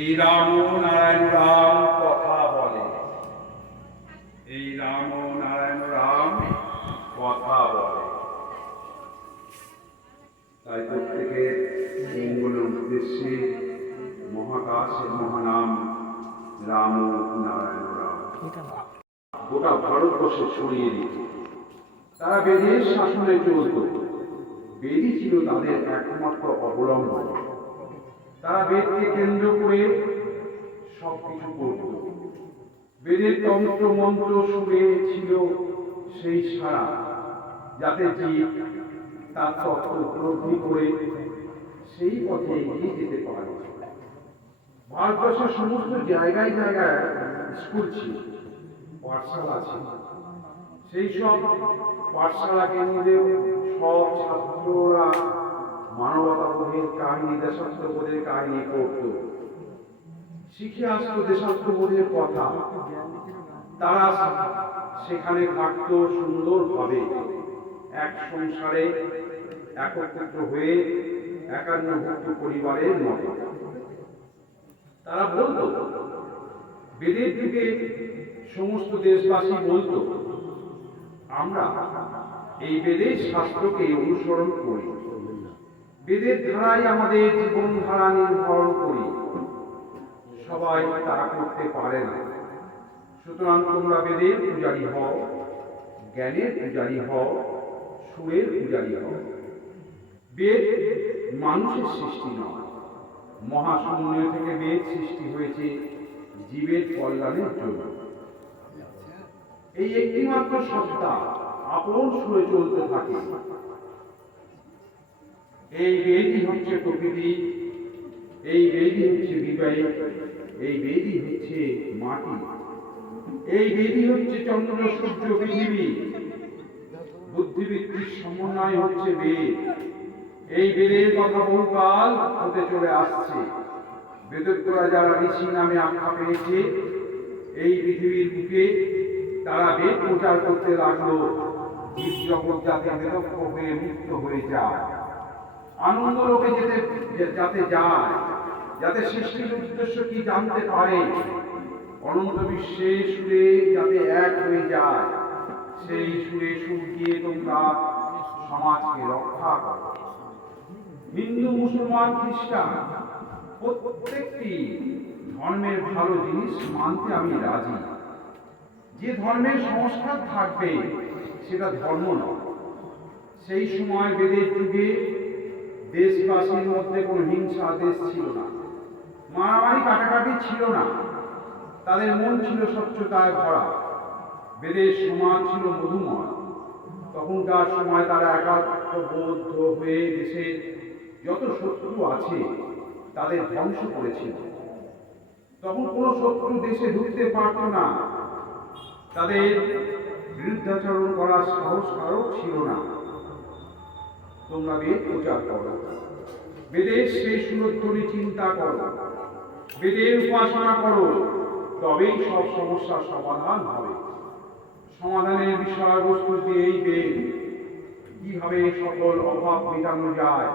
এই রাম নারায়ণ রাম কথা বলে। এই রাম নারায়ণ রাম কথা বলে। তাই প্রত্যেকের মঙ্গলের উদ্দেশ্যে মহাকাশের মহানাম রাম নারায়ণ রাম গোটা ভারতবর্ষে ছড়িয়ে দিত তারা বেদের শাসনে চলত। বেদই ছিল তাদের একমাত্র অবলম্বন। তারা বেদকে কেন্দ্র করে সবকিছু করত। বেদের তন্ত্র মন্ত্র সুরে ছিল সেই সারা, যাতে তার তত্ত্ব উপলব্ধি করে সেই পথে এগিয়ে যেতে পারে। ভারতবর্ষের সমস্ত জায়গায় জায়গায় স্কুল ছিল, পাঠশালা ছিল। সেই সব পাঠশালা কেন্দ্রেও সব ছাত্ররা মানবতাবোধের কাহিনী, দেশাত্মবোধের কাহিনী পড়ত শিখে আসতো দেশাত্মবোধের কথা। তারা সেখানে থাকত সুন্দরভাবে। এক সংসারে একত্রিত হয়ে একান্নভুক্ত পরিবারের মতো। তারা বলতো, বেদের যুগে সমস্ত দেশবাসী বলতো, আমরা এই বেদের শাস্ত্রকে অনুসরণ করি। বেদের ধারায় আমাদের জীবন ধারা নির্ধারণ করি। সবাই তারা করতে পারে না। সুতরাং তোমরা বেদের পূজারি হও, জ্ঞানের পূজারী হও, সুরের পূজারী হও। বেদ মানুষের সৃষ্টি নয়। মহাশূন্য থেকে বেদ সৃষ্টি হয়েছে জীবের কল্যাণের জন্য। এই একটিমাত্র সত্তা আপন সুরে চলতে থাকে। এই বেদই হচ্ছে প্রকৃতি, এই বেদই হচ্ছে বিবাহ এই বেদই হচ্ছে মাটি। এই বেদই হচ্ছে চন্দ্র, সূর্য, পৃথিবী। বুদ্ধিবৃত্তির সমন্বয় হচ্ছে বেদ। এই বেদের কথা বহুকাল হতে চলে আসছে। বেদজ্ঞরা যারা ঋষি নামে আখ্যা পেয়েছে, এই পৃথিবীর বুকে তারা বেদ প্রচার করতে লাগল। জীব জগৎ যাতে বেদজ্ঞ হয়ে মুক্ত হয়ে যায়। আনন্দ লোকে যেতে, যাতে যায়, যাতে সৃষ্টির উদ্দেশ্য কি জানতে পারে। অনন্ত বিশ্বে সুরে যাতে এক হয়ে যায়, সেই সুরে সুর দিয়ে তোমরা সমাজকে রক্ষা করো। হিন্দু, মুসলমান, খ্রিস্টান, প্রত্যেকটি ধর্মের ভালো জিনিস মানতে আমি রাজি। যে ধর্মের সংস্কার থাকবে, সেটা ধর্ম নয়। সেই সময় বেদের যুগে দেশবাসীর মধ্যে কোনো হিংসা দেশ ছিল না। মারামারি কাটাকাটি ছিল না। তাদের মন ছিল স্বচ্ছতায় ভরা। বেদের সমাজ ছিল মধুময়। তখনকার সময় তারা একাত্মবদ্ধ হয়ে দেশের যত শত্রু আছে, তাদের ধ্বংস করেছিল। তখন কোনো শত্রু দেশে ঢুকতে পারত না। তাদের বিরুদ্ধাচরণ করার সাহস কারও ছিল না। তোমরা বেদ প্রচার করো। বেদের সেই সুরধ্বনি চিন্তা করো। বেদের উপাসনা করো। তবেই সব সমস্যার সমাধান হবে। সমাধানের বিষয়বস্তু দিয়েই বেদ। কীভাবে সকল অভাব মেটানো যায়?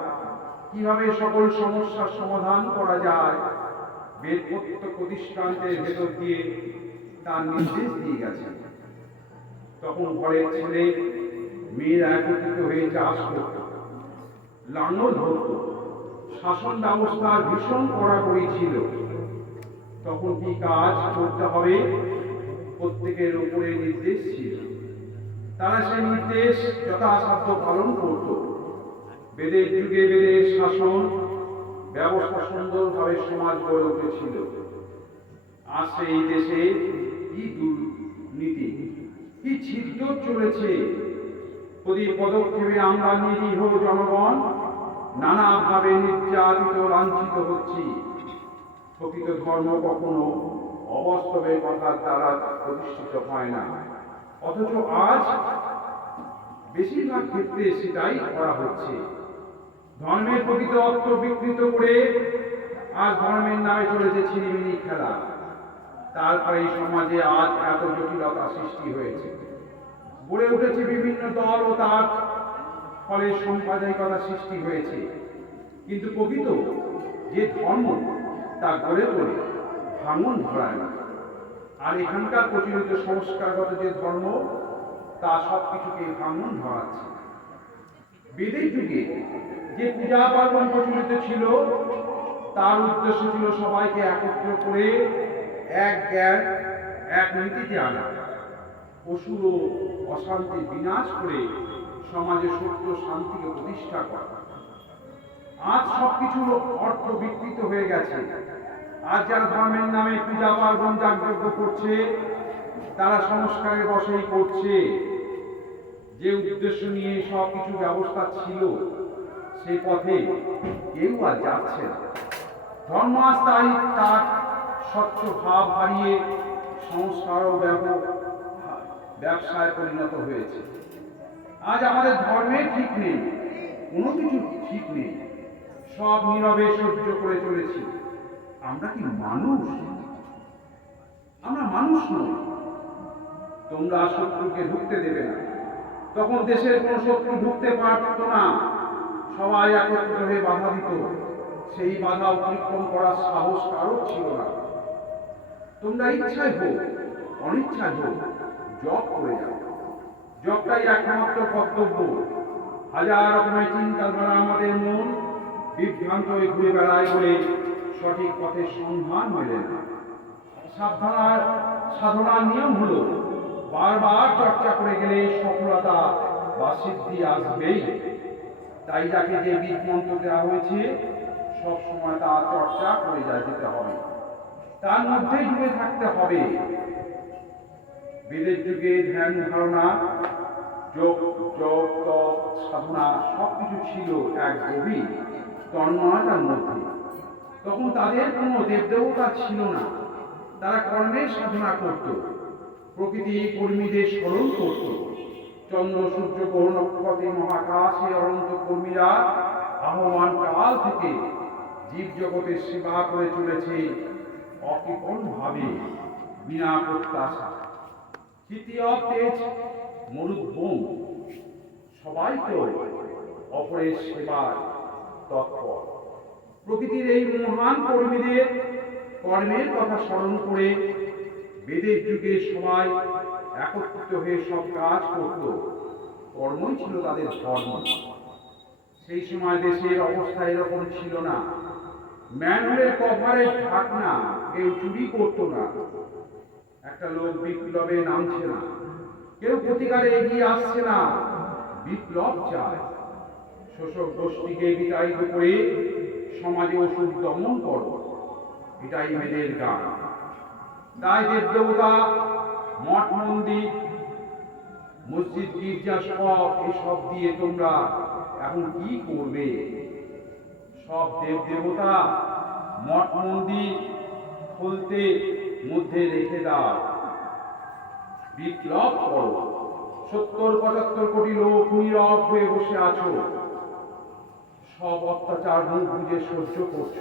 কীভাবে সকল সমস্যার সমাধান করা যায়? বেদ প্রত্যেক প্রতিষ্ঠানদের ভেতর দিয়ে তার নির্দেশ দিয়ে গেছে। তখন ঘরের ছেলে, মেয়েরা একত্রিত হয়ে চাষ করত। লাঙল ধরত। শাসন ব্যবস্থা ভীষণ কড়াকড়ি ছিল। তখন কি কাজ করতে হবে? প্রত্যেকের উপরে নির্দেশ ছিল। তারা সেই নির্দেশ যথাসাধ্য পালন করত। বেদের যুগে বেদের শাসন ব্যবস্থা সুন্দরভাবে সমাজ গড়ে উঠেছিল। আজ সেই দেশে কি দুর্নীতি, কি ছিদ্র চলেছে? প্রতি পদক্ষেপে আমরা নিরীহ জনগণ নানাভাবে নির্যাতিত, লাঞ্ছিত হচ্ছি। প্রকৃত ধর্ম কখনো অবাস্তবের কথার দ্বারা প্রতিষ্ঠিত হয় না। অথচ আজ বেশিরভাগ ক্ষেত্রে সেটাই করা হচ্ছে। ধর্মের প্রকৃত অর্থ বিকৃত করে আজ ধর্মের নামে চলেছে ছিনিমিনি খেলা। তারপরে এই সমাজে আজ এত জটিলতা সৃষ্টি হয়েছে। গড়ে উঠেছে বিভিন্ন দল ও তার ফলে সাম্প্রদায়িকতা সৃষ্টি হয়েছে। কিন্তু প্রকৃত যে ধর্ম, তা গড়ে তোলে ভাঙন ধরায় না। আর এখানকার প্রচলিত সংস্কারগত যে ধর্ম, তা সব কিছুকে ভাঙন ধরাচ্ছে। বেদের যুগে যে পূজা পার্বণ প্রচলিত ছিল, তার উদ্দেশ্য ছিল সবাইকে একত্র করে এক জ্ঞান, এক নীতিতে আনা। অসুর ও অশান্তি বিনাশ করে সমাজে সত্য শান্তিকে প্রতিষ্ঠা করা। আজ সবকিছুর অর্থ বিকৃত হয়ে গেছে। আজ যারা ধর্মের নামে পূজা পার্বণ যাগযজ্ঞ করছে, তারা সংস্কারের বসেই করছে। যে উদ্দেশ্য নিয়ে সব কিছু ব্যবস্থা ছিল সে পথে কেউ আর যাচ্ছে না। ধর্ম আজ তাই, তার স্বচ্ছ ভাব হারিয়ে সংস্কার ও ব্যবসায় পরিণত হয়েছে। আজ আমাদের ধর্মে ঠিক নেই। কোনো কিছু ঠিক নেই। সব নীরবে সহ্য করে চলেছি। আমরা কি মানুষ? আমরা মানুষ নই। তোমরা শত্রুকে ঢুকতে দেবে না। তখন দেশের কোন শত্রু ঢুকতে পারত না। সবাই একত্র হয়ে বাধা দিত। সেই বাধা অতিক্রম করার সাহস কারও ছিল না। তোমরা ইচ্ছায় হোক, অনিচ্ছায় হোক জব করে যাও। জবটাই একমাত্র কর্তব্য হাজার রকমের চিন্তা দ্বারা আমাদের মন বিভ্রান্ত হয়ে ঘুরে বেড়ায় বলে সঠিক পথের সন্ধান মেলে না। সাবধানার সাধনার নিয়ম হলো বারবার চর্চা করে গেলে সফলতা বা সিদ্ধি আসবেই। তাই যাকে যে বীজ মন্ত্র দেওয়া হয়েছে সবসময় তা চর্চা করে যা যেতে হবে। তার মধ্যেই ডুবে থাকতে হবে। বেদের যুগে ধ্যান ধারণা, যোগ যোগ, তপ, সাধনা সবকিছু ছিল এক গভীর তন্ময়তার মধ্যে। তখন তাদের কোনো দেবদেবতা ছিল না। তারা কর্মের সাধনা করত, প্রকৃতি কর্মীদের স্মরণ করত। চন্দ্র, সূর্য, গ্রহ, নক্ষত্রে, মহাকাশে অনন্ত কর্মীরা আহ্বান কাল থেকে জীব জগতের সেবা করে চলেছে অকৃপণ ভাবে বিনা প্রত্যাশা তৃতীয় তেজ মরুদ্বোম সবাই তো অপরের সেবার তৎপর। প্রকৃতির এই মহান কর্মীদের কর্মের কথা স্মরণ করে বেদের যুগে সবাই একত্রিত হয়ে সব কাজ করত। কর্মই ছিল তাদের ধর্ম। সেই সময় দেশের অবস্থা এরকম ছিল না। ম্যানহোলের কভারের ঢাকনা কেউ চুরি করতো না। একটা লোক বিপ্লবে নামছে না। কেউ প্রতিকারে এগিয়ে আসছে না। বিপ্লব চায়। শোষক গোষ্ঠীকে বিতাড়িত করে সমাজে ওষুধ দমন করো। এটাই মেয়েদের গান। তাই দেবদেবতা, মঠ মন্দির, মসজিদ, গির্জা সব এসব দিয়ে তোমরা এখন কি করবে? সব দেব দেবতা মঠ মন্দির খুলতে মধ্যে রেখে দাও। বিপ্লব করো। সত্তর, পঁচাত্তর কোটি লোক নীরব হয়ে বসে আছো। সব অত্যাচার মুখ বুঝে সহ্য করছ।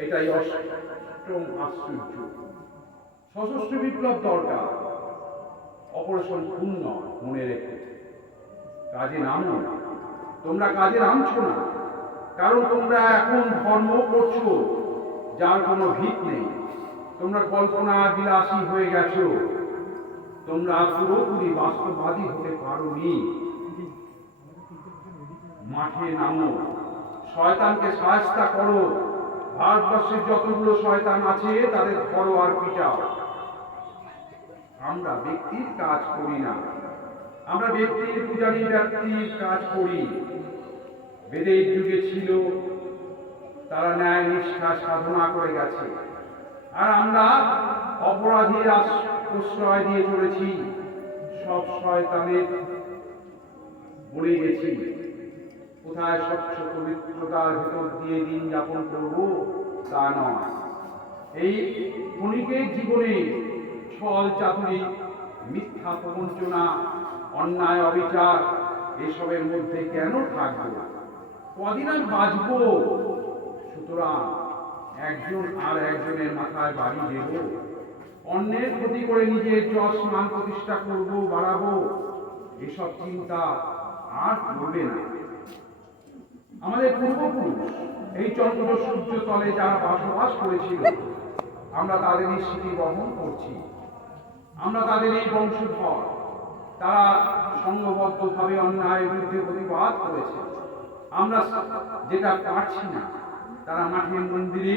এটাই অষ্টম আশ্চর্য। সশস্ত্র বিপ্লব দরকার। অপারেশন নয়, মনে রেখে। কাজে নামো তোমরা কাজে নামছো না। কারণ তোমরা এখন ধর্ম করছ, যার কোনো ভিত নেই। তোমরা কল্পনা বিলাসী হয়ে গেছো। তোমরা পুরোপুরি বাস্তববাদী হতে পারোনি। মাঠে নামো। শয়তানকে সাহায্যতা করো। ভারতবর্ষের যতগুলো শয়তান আছে, তাদের ধরো আর পিটাও। আমরা ব্যক্তির কাজ করি না। আমরা ব্যক্তির পূজারী ব্যক্তির কাজ করি। বেদের যুগে ছিল, তারা ন্যায় নিষ্ঠা সাধনা করে গেছে। আর আমরা অপরাধীর আশ- প্রশ্রয় দিয়ে চলেছি। সব শয়তানের বলে গেছি। কোথায় স্বচ্ছ পবিত্রতার ভেতর দিয়ে দিন যাপন করব, তা নয়। এই ক্ষণিকের জীবনে ছল চাতুরি, মিথ্যা প্রবঞ্চনা, অন্যায় অবিচার, এসবের মধ্যে কেন থাকব? কদিন আর বাঁচবো? সুতরাং একজন আর একজনের মাথায় বাড়ি দেব। অন্যের ক্ষতি করে নিজের যশ মান প্রতিষ্ঠা করব, বাড়াবো। এসব চিন্তা আর করবে না। আমাদের পূর্বপুরুষ এই চন্দ্র সূর্য তলে যারা বসবাস করেছিল, আমরা তাদেরই স্মৃতি বহন করছি। আমরা তাদের এই বংশধর, তারা সংঘবদ্ধভাবে অন্যায়ের বিরুদ্ধে প্রতিবাদ করেছে। আমরা যেটা পারছি না তারা মাঠের মন্দিরে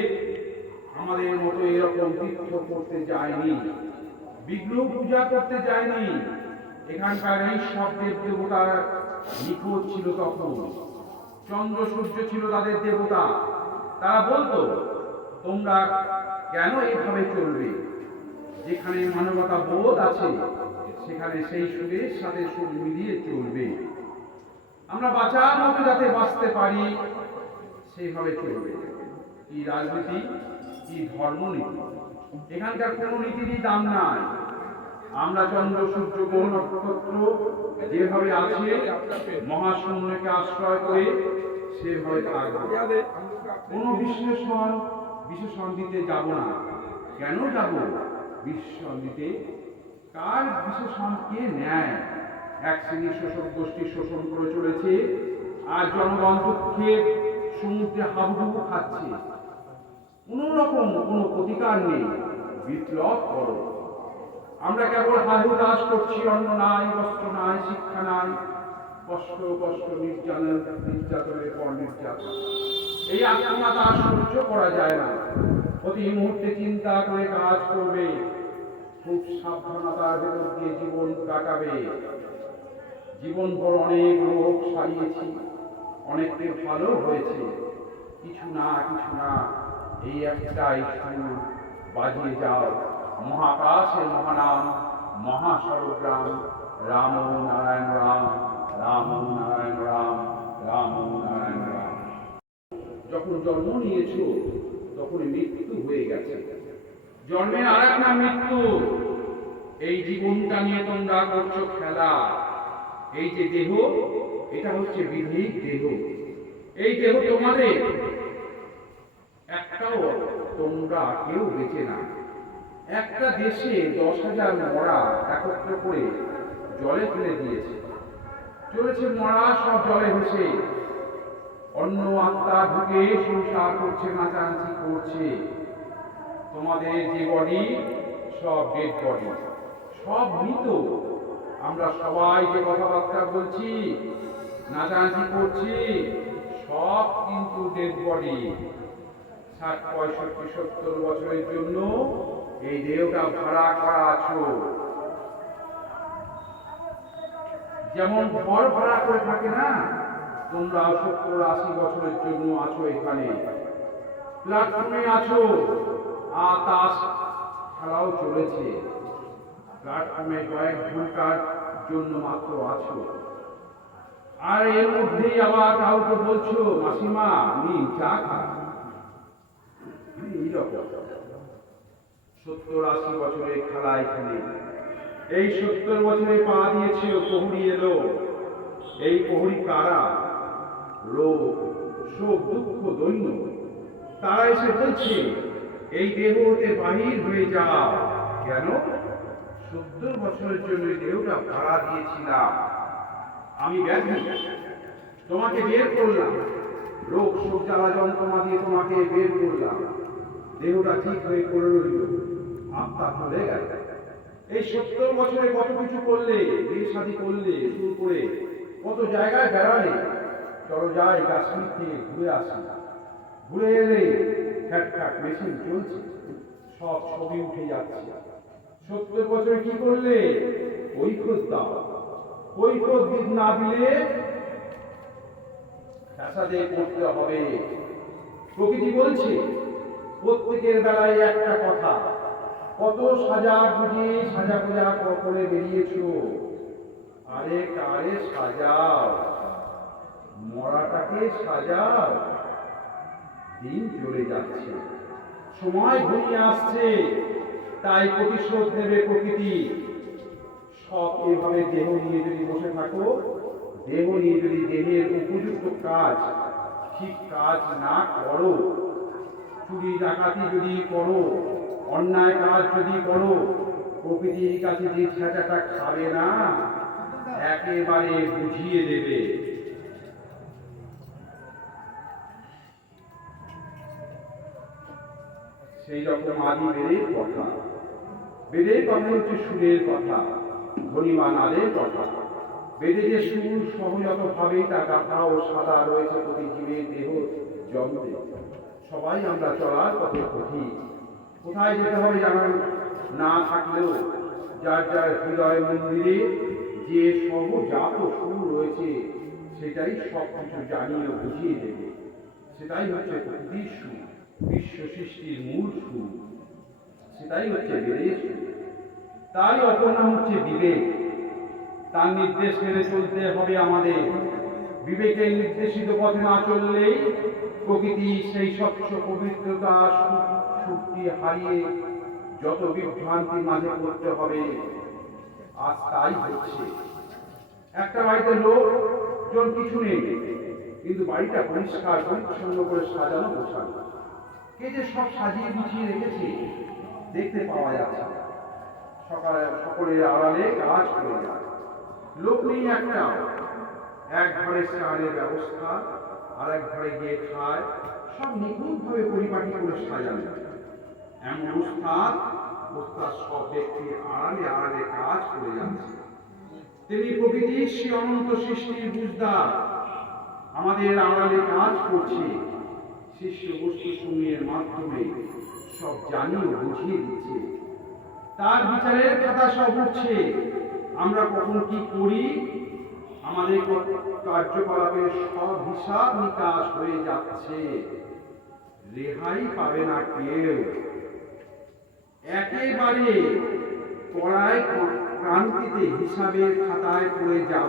আমাদের মতো এরকম তীর্থ করতে যায়নি। বিগ্রহ পূজা করতে যায়নি। এখানকার এই সব দেব দেবতা নিখোঁজ ছিল তখন। চন্দ্র সূর্য ছিল তাদের দেবতা। তারা বলতো, তোমরা কেন এভাবে চলবে? যেখানে মানবতা বোধ আছে, সেখানে সেই সুরের সাথে সুর মিলিয়ে চলবে। আমরা বাঁচার মতো যাতে বাঁচতে পারি সেইভাবে চলবে। কি রাজনীতি, কি ধর্মনীতি। এখানকার কোনো নীতিরই দাম নাই। আমরা চন্দ্র সূর্য গ্রহ নক্ষত্র যেভাবে আছে, মহাশূন্যকে আশ্রয় করে সেভাবে থাকবে কোনো বিশ্লেষণ বিশেষণ দিতে যাব না। কেন যাব? বিশেষণ দিতে কার বিশেষণ কে নেয়? এক শ্রেণির শোষক গোষ্ঠী শোষণ করে চলেছে। আর জনগণ দুঃখে সমুদ্রে হাবুডুবু খাচ্ছে। কোন রকম কোনো প্রতিকার নেই। বিপ্লব করো আমরা কেবল হাহু দাস করছি, অন্ন নাই, বস্ত্র নাই, শিক্ষা নাই। কষ্ট কষ্ট, নির্যাতন, নির্যাতনের পর নির্যাতন। এই আত্মনাতা সহ্য করা যায় না। প্রতি মুহূর্তে চিন্তা করে কাজ করবে। খুব সাবধানতার ভেতর দিয়ে জীবন কাটাবে। জীবন ভর অনেক রোগ সারিয়েছি। অনেককে ভালো হয়েছে। কিছু না কিছু না, এই একটাই সুর বাজিয়ে যাও। মহাকাশের মহানাম মহাসরগ্রাম রাম নারায়ণ রাম রাম নারায়ণ রাম রাম নারায়ণ রাম। যখন জন্ম নিয়েছো, তখন মৃত্যু হয়ে গেছে। জন্মের আর এক নাম মৃত্যু। এই জীবনটা নিয়ে তোমরা করছ খেলা। এই যে দেহ এটা হচ্ছে বিধিক দেহ। এই দেহ তোমাদের। একটাও তোমরা কেউ বেঁচে না। একটা দেশে দশ হাজার মরা একত্র করে জলে ফেলে দিয়েছে। চলেছে মরা, সব জলে ভেসে। অন্য আত্মা ঢুকে সংসার করছে নাচানাচি করছে। তোমাদের যে বডি সব ডেড বডি সব মৃত। আমরা সবাই যে কথাবার্তা বলছি নাচানাচি করছি, সব কিন্তু ডেড বডি ষাট, পঁয়ষট্টি, সত্তর বছরের জন্য এই দেহটা ভাড়া করা আছো। যেমন ঘর ভাড়া করে থাকে না, তোমরা সত্তর, আশি বছরের জন্য আছো এখানে। প্ল্যাটফর্মে আছো আর তাস খেলাও চলেছে। প্ল্যাটফর্মে কয়েক ঘণ্টার জন্য মাত্র আছো। আর এর মধ্যেই আবার কাউকে বলছো, মাসিমা, আমি চা খান এইরকম সত্তর আশি বছরের খেলা এখানে। এই সত্তর বছরে পা দিয়েছে প্রহরী এলো। এই প্রহরী কারা? রোগ, শোক, দুঃখ, দৈন্য। তারা এসে বলছে, এই দেহ হতে বাহির হয়ে যাও। কেন? সত্তর বছরের জন্য দেহটা ভাড়া দিয়েছিলাম। আমি ব্যাধি তোমাকে বের করলাম। রোগ শোক জ্বালা যন্ত্রণা দিয়ে তোমাকে বের করলাম। দেহটা ঠিক হয়ে পড়ে রইল। আত্মা চলে গেল। এই সত্তর বছরে কত কিছু করলে, বিয়ে শাদি করলে, শুরু করে কত জায়গায় বেড়ালে, চলো যাই কাশ্মীর থেকে ঘুরে আসি। ঘুরে এলে খ্যাট মেশিন চলছে। সব ছবি উঠে যাচ্ছে। সত্তর বছরে কি করলে? কৈফত দাও। কৈফত দিক না দিলে ফ্যাসাদে করতে হবে। প্রকৃতি বলছে, প্রত্যেকের বেলায় একটা কথা, কত সাজা বুঝে সাজা পূজা করে বেরিয়েছো? আরে কারে সাজাও? মরাটাকে সাজাও। দিন চলে যাচ্ছে, সময় ঘনিয়ে আসছে, তাই প্রতিশোধ নেবে প্রকৃতি। সব এভাবে দেহ নিয়ে যদি বসে থাকো, দেহ নিয়ে যদি দেহের উপযুক্ত কাজ, ঠিক কাজ না করো, চুরি ডাকাতি যদি করো, অন্যায় কাজ যদি করো, প্রকৃতির কাছে যে ছেঁচাটা খাবে না, একেবারে বুঝিয়ে দেবে। সেই রকম আদি বেড়েই কথা। বেড়েই কথা হচ্ছে সুরের কথা। ধনিমা নাদের কথা বেদে যে সুর সহজাত ভাবে তা গাথা ও সাদা রয়েছে প্রতি জীবের দেহ জন্মে সবাই আমরা চলার পথে পথি। কোথায় যেতে হবে জানার না থাকলেও যার যার হৃদয় মন্দিরে যে সহজাত সুর রয়েছে, সেটাই সব কিছু জানিয়ে বুঝিয়ে দেবে। সেটাই হচ্ছে প্রকৃতির সুর, বিশ্ব সৃষ্টির মূল সুর। সেটাই হচ্ছে বেদের সুর। তাই অপর নাম হচ্ছে বিবেক। তার নির্দেশ মেনে চলতে হবে আমাদের। বিবেকের নির্দেশিত পথে না চললেই প্রকৃতি সেই স্বচ্ছ পবিত্রতা শক্তি হারিয়ে যত বিভ্রান্তির মাঝে পড়তে হবে। আজ তাই হচ্ছে। একটা বাড়িতে লোক লোকজন কিছু নেই, কিন্তু বাড়িটা পরিষ্কার, পরিচ্ছন্ন করে সাজানো গোছানো। কে যে সব সাজিয়ে গুছিয়ে রেখেছে, দেখতে পাওয়া যাচ্ছে। সকালে সকলের আড়ালে কাজ করে যায়। লোক নেই একটা। এক ঘরে স্নানের ব্যবস্থা আর এক ঘরে গিয়ে খায়। সব নিখুঁতভাবে পরিপাটি করে সাজানো। এমন অনুষ্ঠান ওস্তাদ সব ব্যক্তি আড়ালে আড়ালে কাজ করে যাচ্ছে। তিনি প্রকৃতির সে অনন্ত সৃষ্টির বুঝদার। আমাদের আড়ালে কাজ করছে। শিষ্য বস্তু সমূহের মাধ্যমে সব জানিয়ে বুঝিয়ে দিচ্ছে। তার বিচারের খাতা সব উঠছে। আমরা কখন কি করি? আমাদের কার্যকলাপের সব হিসাব নিকাশ হয়ে যাচ্ছে। রেহাই পাবে না কেউ। একেবারে পড়ায় ক্রান্তিতে হিসাবের খাতায় পড়ে যাবে।